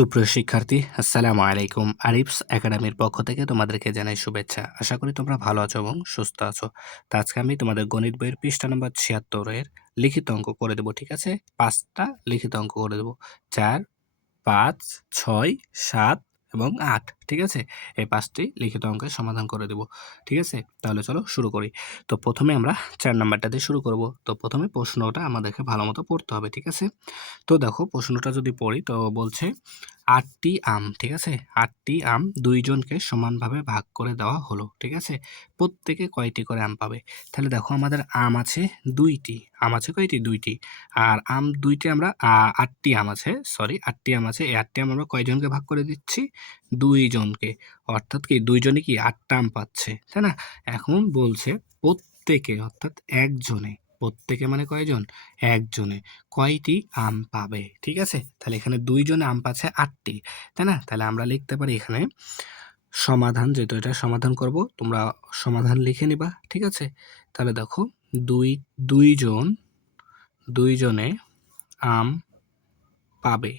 সুপ্রিয় শিক্ষার্থী, আসসালামু আলাইকুম। আরিফস একাডেমির পক্ষ থেকে তোমাদেরকে জানাই শুভেচ্ছা। আশা করি তোমরা ভালো আছো এবং সুস্থ আছো। তো আজকে আমি তোমাদের গণিত বইয়ের পৃষ্ঠা নম্বর ৭৬ এর লিখিত অঙ্ক করে দেবো, ঠিক আছে? ৫টা লিখিত অঙ্ক করে দেবো। ৪, ৫, ৬, ৭ এবং ৮, ঠিক আছে? এই ৫টি লিখিত অঙ্কের সমাধান করে দেবো, ঠিক আছে? তাহলে চলো শুরু করি। তো প্রথমে আমরা ৪ নাম্বারটা দিয়ে শুরু করব। তো প্রথমে প্রশ্নটা আমাদেরকে ভালোমতো পড়তে হবে, ঠিক আছে? তো দেখো প্রশ্নটা যদি পড়ি তো বলছে ৮টি আম, ঠিক আছে? ৮টি আম ২ জনকে সমানভাবে ভাগ করে দেওয়া হলো, ঠিক আছে? প্রত্যেকে কয়টি করে আম পাবে? তাহলে দেখো আমাদের আম আছে ২টি। আম আছে কয়টি? ২টি। আর আম ২টি আমরা ৮টি আম আছে, সরি ৮টি আম আছে। এই ৮টি আম আমরা কয়জনকে ভাগ করে দিচ্ছি? ২ জনকে। অর্থাৎ কি ২ জনে কি ৮টা আম পাচ্ছে, তাই না? এখন বলছে প্রত্যেকে অর্থাৎ একজনে, প্রত্যেকে মানে কয়জন? একজনে কয়টি আম পাবে, ঠিক আছে? তাহলে এখানে ২ জনে আম পাচ্ছে ৮টি, তাই না? তাহলে আমরা লিখতে পারি এখানে সমাধান, যেহেতু এটা সমাধান করব তোমরা সমাধান লিখে নিবা, ঠিক আছে? তাহলে দেখো ২ জনে আম পাবে,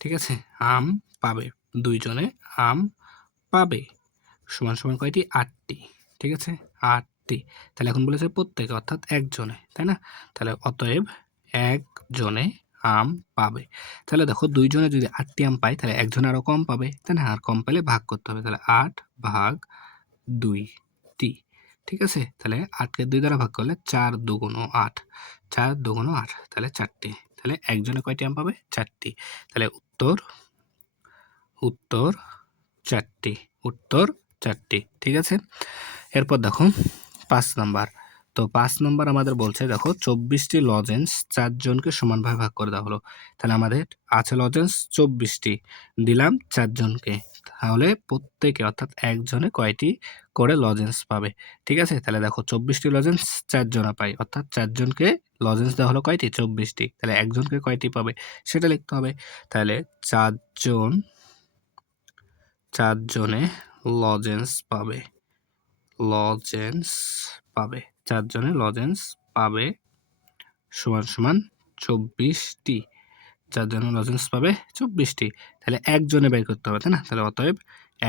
ঠিক আছে? আম পাবে, ২ জনে আম পাবে সমান সমান কয়টি? ৮টি, ঠিক আছে? ৮টি। তাহলে এখন বলেছে প্রত্যেকে অর্থাৎ একজনে, তাই না? তাহলে অতএব একজনে আম পাবে। তাহলে দেখো ২ জনে যদি ৮টি আম পায় তাহলে একজনে আরো কম পাবে, তাই না? আর কম পেলে ভাগ করতে হবে। তাহলে ৮ ভাগ ২ টি, ঠিক আছে? তাহলে ৮ কে ২ দ্বারা ভাগ করলে ৪ দুগুণ ৮, ৪ দুগুণ ৮, তাহলে ৪টি। তাহলে একজনে কয়টি আম পাবে? ৪টি। তাহলে উত্তর ৪টি, উত্তর ৪টি, ঠিক আছে? এরপর দেখো ৫ নাম্বার। তো ৫ নাম্বার আমাদের বলছে দেখো ২৪টি লজেন্স ৪ জনকে সমানভাবে ভাগ করে দেওয়া হলো। তাহলে আমাদের আছে লজেন্স ২৪টি, দিলাম ৪ জনকে। তাহলে প্রত্যেকে অর্থাৎ একজনে কয়টি করে লজেন্স পাবে, ঠিক আছে? তাহলে দেখো ২৪টি লজেন্স ৪ জনা পায়, অর্থাৎ ৪ জনকে লজেন্স দেওয়া হলো কয়টি? ২৪টি। তাহলে একজনকে কয়টি পাবে সেটা লিখতে হবে। তাহলে ৪ জনে লজেন্স পাবে, লজেন্স পাবে, ৪ জনে লজেন্স পাবে সমান সমান ২৪টি। ৪ জনে লজেন্স পাবে ২৪টি। তাহলে একজনে বের করতে হবে, তাই না? তাহলে অতএব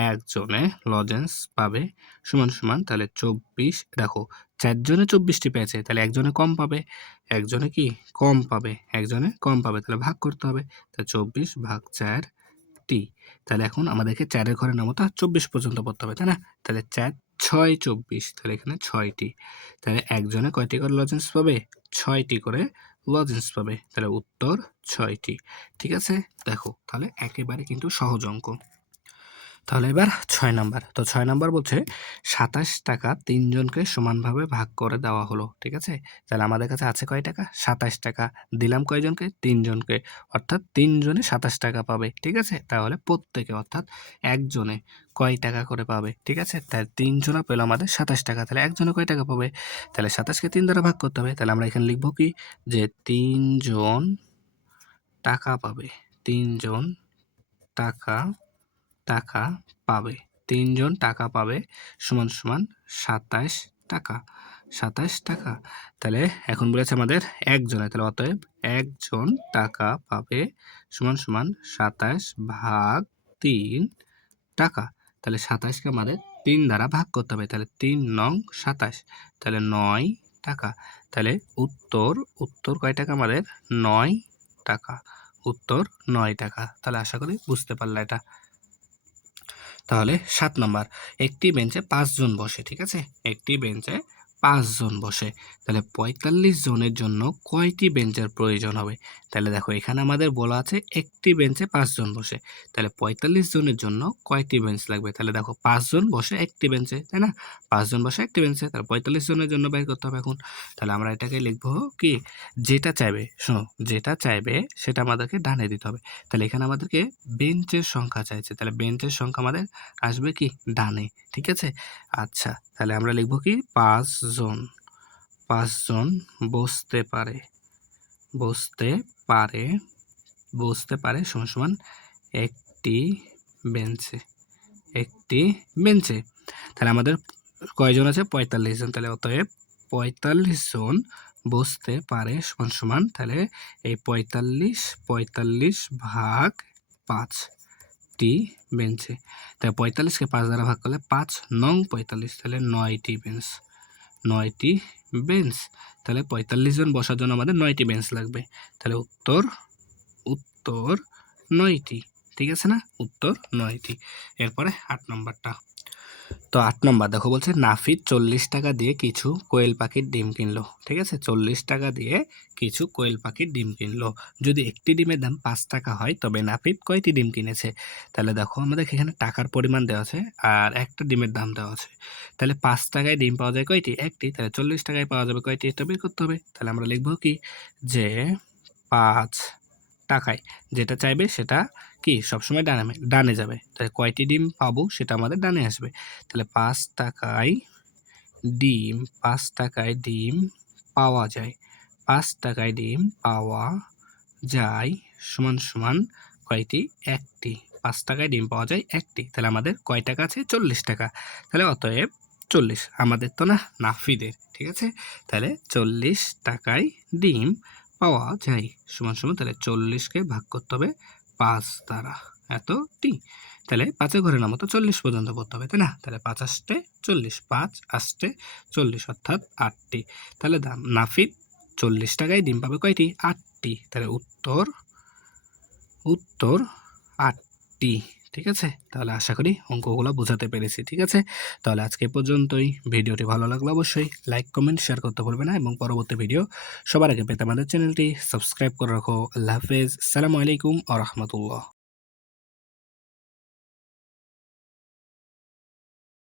একজনে লজেন্স পাবে সমান সমান তাহলে ২৪। দেখো ৪ জনে ২৪টি পেয়েছে, তাহলে একজনে কম পাবে। একজনে কি কম পাবে, একজনে কম পাবে, তাহলে ভাগ করতে হবে। তাহলে ২৪ ভাগ ৪ টি। তাহলে এখন আমাদেরকে ৪ এর ঘরে নামতা ২৪ পর্যন্ত পড়তে হবে, তাই না? তাহলে ৪ ৬ ২৪, তাহলে এখানে ৬টি। তাহলে একজনে কয়টি করে লজেন্স পাবে? ৬টি করে লজেন্স পাবে। তাহলে উত্তর ৬টি, ঠিক আছে? দেখো তাহলে একেবারে কিন্তু সহজ অঙ্ক। তাহলে এবার ৬ নাম্বার। তো ৬ নাম্বার বলছে ২৭ টাকা ৩ জনকে সমানভাবে ভাগ করে দেওয়া হলো, ঠিক আছে? তাহলে আমাদের কাছে আছে কয় টাকা? ২৭ টাকা। দিলাম কয়জনকে? ৩ জনকে। অর্থাৎ ৩ জনে ২৭ টাকা পাবে, ঠিক আছে? তাহলে প্রত্যেকে অর্থাৎ একজনে কয় টাকা করে পাবে, ঠিক আছে? তাহলে ৩ জনা পেল আমাদের ২৭ টাকা। তাহলে একজনে কয় টাকা পাবে? তাহলে ২৭ কে ৩ দ্বারা ভাগ করতে হবে। তাহলে আমরা এখানে লিখব কি? যে ৩ জন টাকা পাবে। ৩ জন টাকা টাকা পাবে। ৩ জন টাকা পাবে সমান সমান ২৭ টাকা। ২৭ টাকা। তাহলে এখন বলেছে আমাদের একজনে, তাহলে অতএব একজন টাকা পাবে সমান সমান ২৭ ভাগ ৩ টাকা। তাহলে ২৭ কে আমাদের ৩ দ্বারা ভাগ করতে হবে। তাহলে ৩ নং ২৭, তাহলে ৯ টাকা। তাহলে উত্তর কয় টাকা আমাদের? ৯ টাকা। উত্তর ৯ টাকা। তাহলে আশা করি বুঝতে পারলে এটা। তাহলে ৭ নাম্বার। একটি বেঞ্চে ৫ জন বসে, ঠিক আছে? একটি বেঞ্চে ৫ জন বসে। তাহলে ৪৫ জনের জন্য কয়টি বেঞ্চের প্রয়োজন হবে? তাহলে দেখো এখানে আমাদের বলা আছে একটি বেঞ্চে ৫ জন বসে। তাহলে ৪৫ জনের জন্য কয়টি বেঞ্চ লাগবে? তাহলে দেখো ৫ জন বসে একটি বেঞ্চে, তাই না? ৫ জন বসে একটি বেঞ্চে, তাহলে ৪৫ জনের জন্য বের করতে হবে এখন। তাহলে আমরা এটাকে লিখবো কি? যেটা চাইবে, শোনো, যেটা চাইবে সেটা আমাদেরকে ডানে দিতে হবে। তাহলে এখানে আমাদেরকে বেঞ্চের সংখ্যা চাইছে। তাহলে বেঞ্চের সংখ্যা আমাদের আসবে কি? ডানে, ঠিক আছে? আচ্ছা, তাহলে আমরা লিখব কি? ৫ জন। ৫ জন বসতে পারে, বসতে পারে, বসতে পারে সমান সমান একটি বেঞ্চে, একটি বেঞ্চে। তাহলে আমাদের কয়জন আছে? ৪৫ জন। তাহলে অতএব ৪৫ জন বসতে পারে সমান সমান তাহলে এই ৪৫ ভাগ 5টি বেঞ্চে। তাই 45কে 5 দ্বারা ভাগ করলে 5 নং 45, তাহলে 9টি বেঞ্চ। 9টি বেঞ্চ, তাহলে 45 জন বসার জন্য আমাদের 9টি বেঞ্চ লাগবে। তাহলে উত্তর 9টি। ঠিক আছে না? উত্তর 9টি। এরপরে 8 নম্বরটা। তো 8 নম্বর দেখো বলছে নাফিদ 40 টাকা দিয়ে কিছু কোয়েল পাখির ডিম কিনলো। ঠিক আছে, 40 টাকা দিয়ে কিছু কোয়েল পাখির ডিম কিনলো। যদি একটি ডিমের দাম 5 টাকা হয় তবে নাফিদ কয়টি ডিম কিনেছে? তাহলে দেখো আমাদের এখানে টাকার পরিমাণ দেওয়া আছে আর একটা ডিমের দাম দেওয়া আছে। তাহলে 5 টাকায় ডিম পাওয়া যায় কয়টি? একটি। তাহলে 40 টাকায় পাওয়া যাবে কয়টি? এটা বের করতে হবে। তাহলে আমরা লিখব কি যে 5 টাকায় যেটা চাইবে সেটা কি সবসময় ডানে যাবে। তাহলে কয়টি ডিম পাবো সেটা আমাদের ডানে আসবে। তাহলে 5 টাকায় ডিম পাওয়া যায়। 5 টাকায় ডিম পাওয়া যায় সমান সমান কয়টি? একটি। 5 টাকায় ডিম পাওয়া যায় একটি। তাহলে আমাদের কয় টাকা আছে? 40 টাকা। তাহলে অতএব 40 আমাদের তো না, নাফিদের। ঠিক আছে, তাহলে 40 টাকায় ডিম পাওয়া যায় সমান সমান, তাহলে 40কে ভাগ করতে হবে 5 দ্বারা, এতটি। তাহলে 5 ঘরের নাম তো 40 পর্যন্ত পড়তে হবে, তাই না? তাহলে 5 আষ্টে 40, 5 আষ্টে 40 অর্থাৎ 8টি। তাহলে নাফিদ 40 টাকায় ডিম পাবে কয়টি? 8টি। তাহলে উত্তর 8টি। ঠিক আছে, তাহলে আশা করি অঙ্কগুলো বোঝাতে পেরেছি। ঠিক আছে, তাহলে আজকে পর্যন্তই। ভিডিওটি ভালো লাগলে অবশ্যই লাইক, কমেন্ট, শেয়ার করতে ভুলবে না এবং পরবর্তী ভিডিও সবার আগে পেতে আমাদের চ্যানেলটি সাবস্ক্রাইব করে রাখো। আল্লাহ হাফেজ। আসসালামু আলাইকুম ওয়া রাহমাতুল্লাহ।